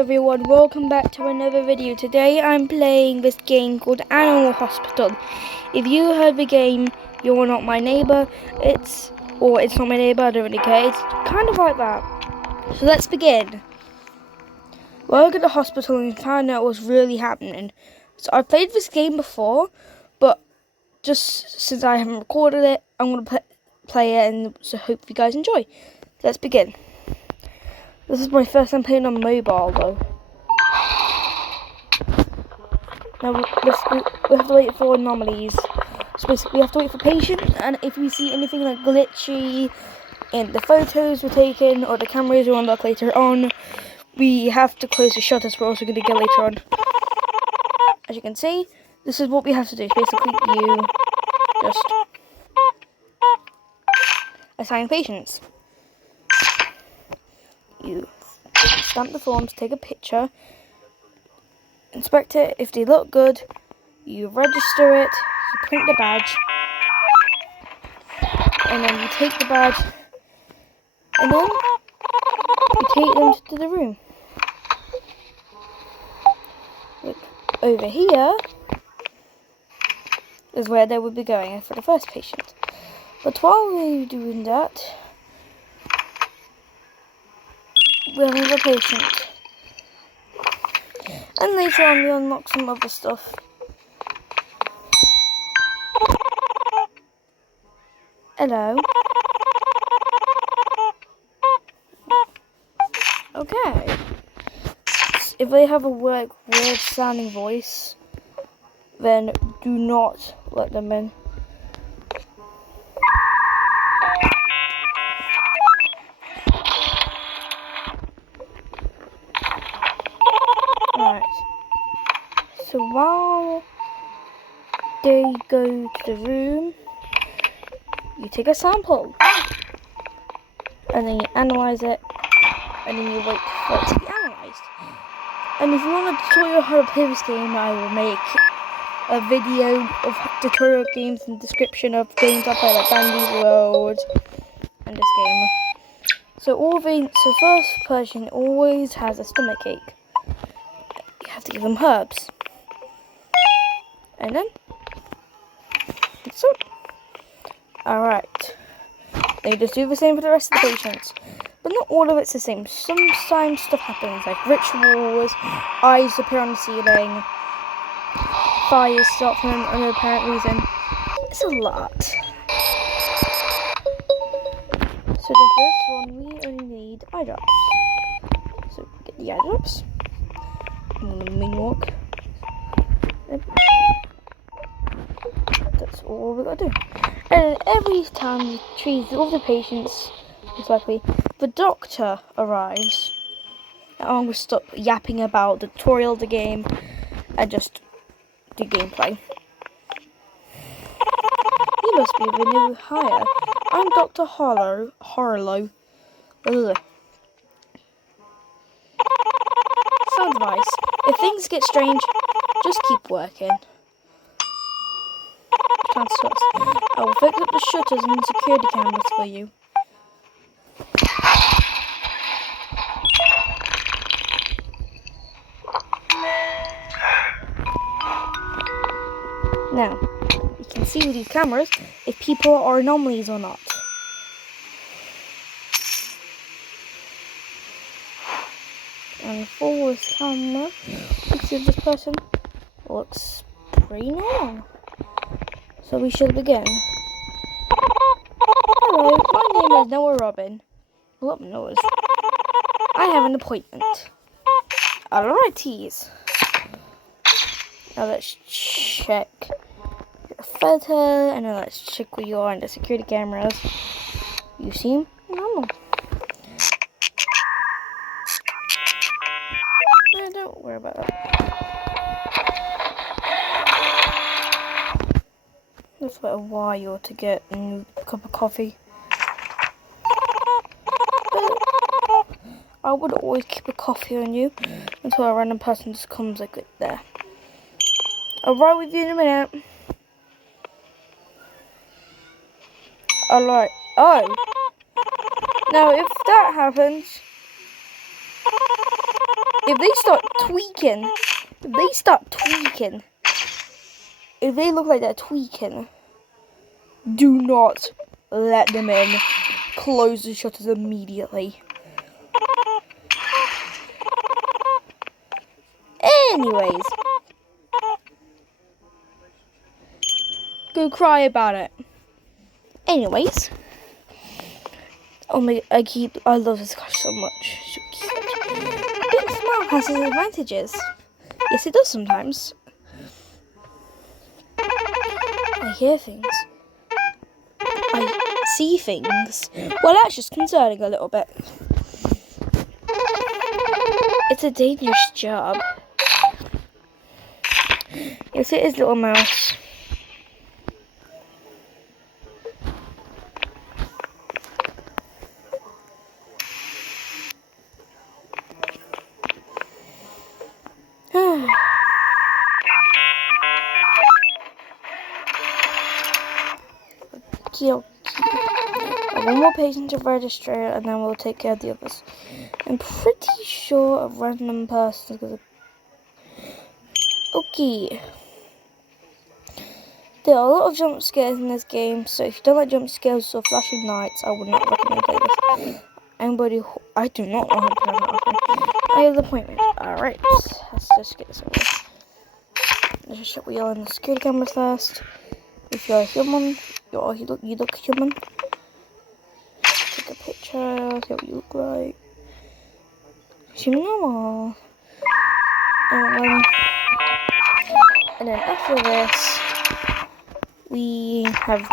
everyone, welcome back to another video. Today I'm playing this game called Animal Hospital. If you heard the game, You're Not My Neighbor, It's Not My Neighbor, I don't really care. It's kind of like that. So let's begin. We're at the hospital and found out what's really happening. So I've played this game before, but just since I haven't recorded it, I'm going to play it, and so hope you guys enjoy. Let's begin. This is my first time playing on mobile though. Now we have to wait for anomalies. So basically we have to wait for patients, and if we see anything like glitchy in the photos we're taking or the cameras we unlock later on, we have to close the shutters. We're also going to get later on. As you can see, this is what we have to do. Basically you just assign patients. You stamp the forms, take a picture, inspect it. If they look good, you register it, you print the badge, and then you take the badge, and then you take them to the room. Look, over here is where they would be going for the first patient. But while we're doing that, we have another patient. And later on we unlock some other stuff. Hello. Okay. If they have a weird sounding voice, then do not let them in. Alright. So while they go to the room, you take a sample, and then you analyze it, and then you wait for it to be analyzed. And if you want a tutorial how to play this game, I will make a video of tutorial games in the description of games I play, like Dandy World and this game. So first person always has a stomach ache. You have to give them herbs, and then that's it. Alright, they just do the same for the rest of the patients, but not all of it's the same. Sometimes stuff happens, like rituals, eyes appear on the ceiling, fires start for an apparent reason. It's a lot. So the first one, we only need eye drops. So get the eye drops. I'm gonna moonwalk. That's all we gotta do. And every time you treat all the patients, most likely, the doctor arrives. Now I'm going to stop yapping about the tutorial of the game and just do gameplay. You must be the new hire. I'm Dr. Harlow. Ugh. Sound advice. If things get strange, just keep working. Transfers. I will fix up the shutters and security cameras for you. Now, you can see with these cameras if people are anomalies or not. And for this camera, looks at this person looks pretty normal. So we should begin. Hello, my name is Noah Robin. What Noah's? I have an appointment. Alright, tease. Now let's check your photo, and then let's check where you are on the security cameras. You seem normal. Don't worry about that. It's about a while to get a new cup of coffee. But I would always keep a coffee on you until a random person just comes like there. I'll ride with you in a minute. Alright. Oh. Now if that happens, if they start tweaking, if they look like they're tweaking, do not let them in. Close the shutters immediately. Anyways, go cry about it. Anyways, oh my, I love this guy so much. So cute. Being smart has its advantages. Yes, it does sometimes. I hear things. I see things. Well, that's just concerning a little bit. It's a dangerous job. Yes, it is, little mouse. One more patient to register, and then we'll take care of the others. I'm pretty sure a random person is gonna. Okay. There are a lot of jump scares in this game, so if you don't like jump scares or flashing lights, I would not recommend playing this. I do not know how to play that. I have the appointment. Alright, let's just get this over. Let's just check we are in the security camera first. If you're a human, you look human. Take a picture, see what you look like. Human normal. And then after this, we have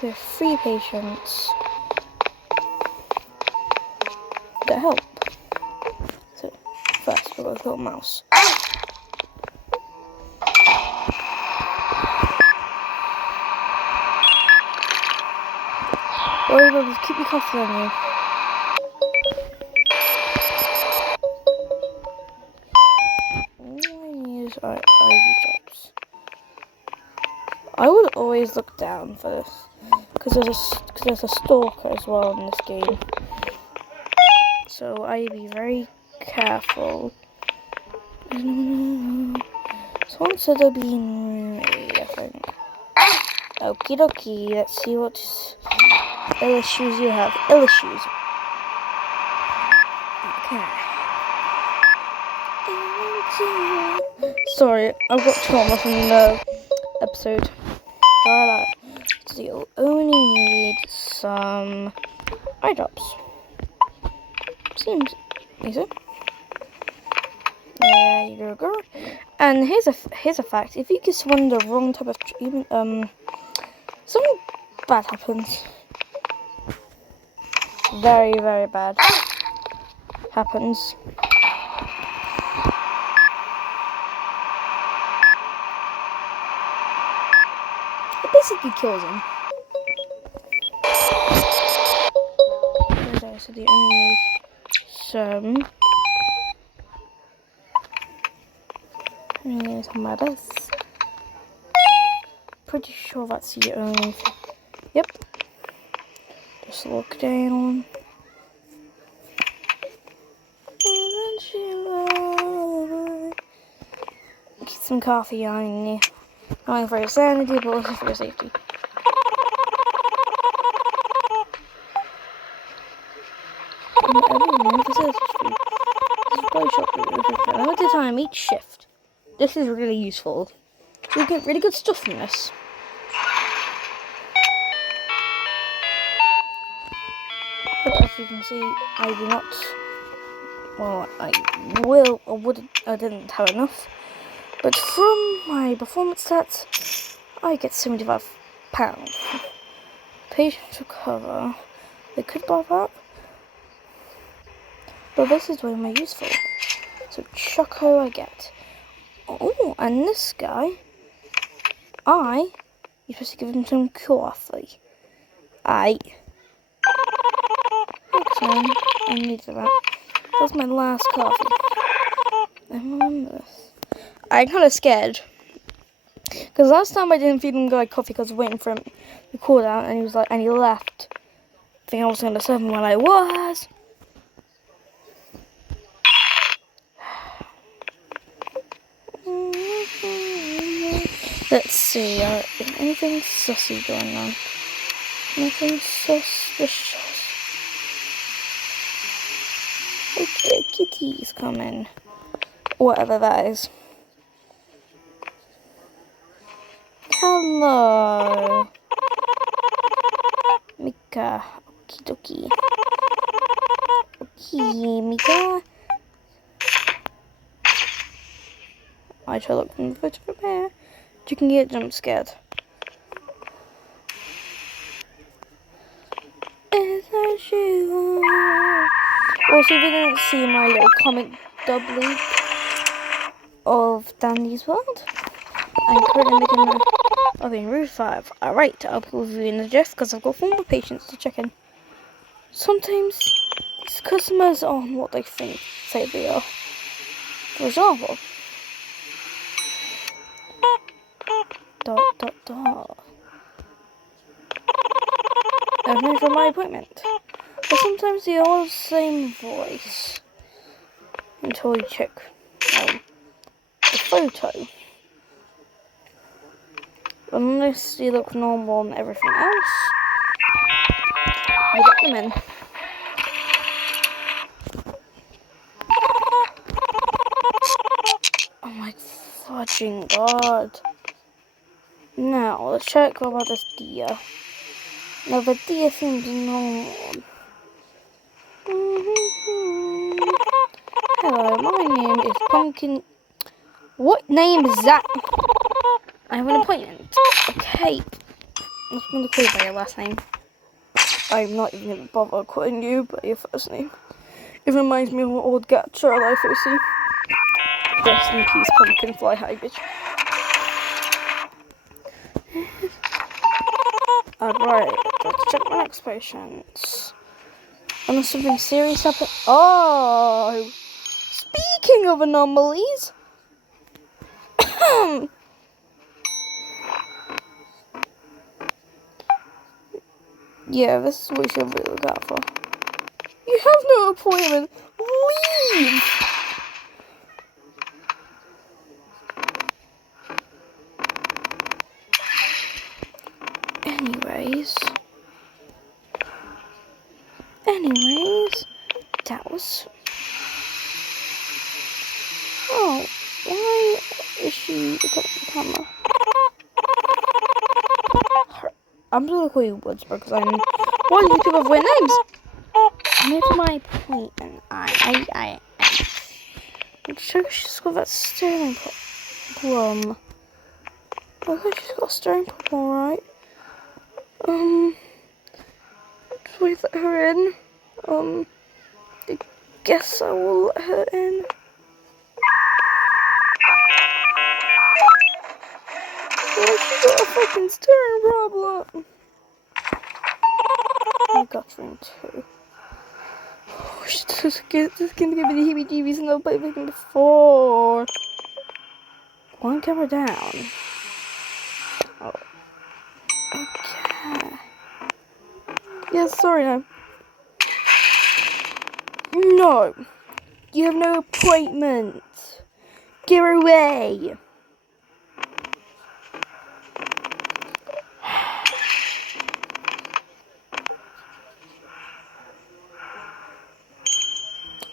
3 patients that help. So first we'll go with little mouse. Worry about this, keep your coffee on you. IV drops. I would always look down for this because there's a stalker as well in this game. So I'd be very careful. Someone said they'll be in room 8, I think. Okie dokie, let's see what issues you have. Issues. Okay. Sorry, I've got trauma from the episode. Try that. So you'll only need some eye drops. Seems easy. There you go. And here's a fact: if you give one the wrong type of treatment, something bad happens. Very, very bad happens. It basically kills him. Okay, so the only need some. And some of this. Pretty sure that's the only thing. Yep. Just look down. Get some coffee on you. Not only for your sanity, but also for your safety. Limited time each shift. This is really useful. You get really good stuff from this. But as you can see, I do not. Well, I didn't have enough. But from my performance stats, I get £75. Patient recover. They could buy that. But this is way more useful. So Choco I get. Oh, and this guy, you're supposed to give him some coffee. Excellent. I needed that. That's my last coffee. I remember this. I'm kind of scared. Because last time I didn't feed him guy coffee because I was waiting for him to cool down and he left. think I was gonna serve him while I was. Let's see, is anything sussy going on? Nothing suspicious. Okay, kitty's coming. Whatever that is. Hello. Mika. Okie dokie. Okay, Mika. I shall look from the photo prepare. You can get jump scared. Is that you? Also, if you didn't see my little comic doubly of Dandy's World, I'm currently making that in Route 5. Alright, I'll put you in the gist because I've got 4 more patients to check in. Sometimes these customers aren't what they say they are. For example, I've made for my appointment. But sometimes they all the same voice until you check the photo. Unless they look normal and everything else, you get them in. Oh my fudging god. Now, let's check about this deer. Now, the deer seems normal. Hello, my name is Pumpkin. What name is that? I have an appointment. Okay. I'm just going to call you by your last name. I'm not even going to bother calling you by your first name. It reminds me of an old Gacha I first seen. Rest in peace, Pumpkin. Fly high, bitch. Alright, let's check my next patient. Unless something serious happened. Oh! Speaking of anomalies! Yeah, this is what you should really look out for. You have no appointment! Leave! Anyways, that was... Oh, why is she looking at the camera? I'm gonna call you Woods because I'm... Why do you give away names? I made my point and I sure she's got that staring problem. I think she's got a staring problem, alright. Just wait let her in. I guess I will let her in. Oh, she got a fucking staring problem. I got her too. Oh, she's just gonna give me the heebie-jeebies and I'll play with him before. One camera down. Oh. Okay. Yes, sorry, no. No. You have no appointment. Get away.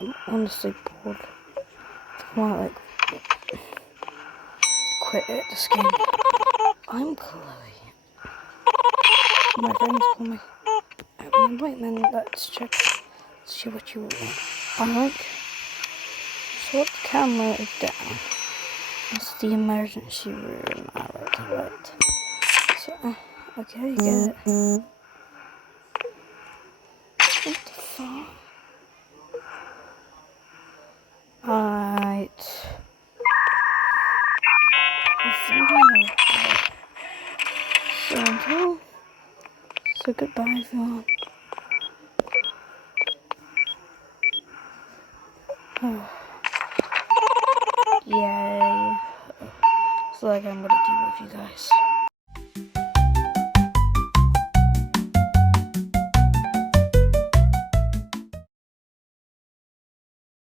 I'm honestly bored. I want to quit it, this game. I'm Chloe. My friends call me. I have an appointment. Let's check. Let's see what you want. Alright. So the camera is down. That's the emergency room. Alright. So, okay, you get it. What the fuck? Alright. So goodbye everyone. Oh. Yay. So like I'm gonna do with you guys.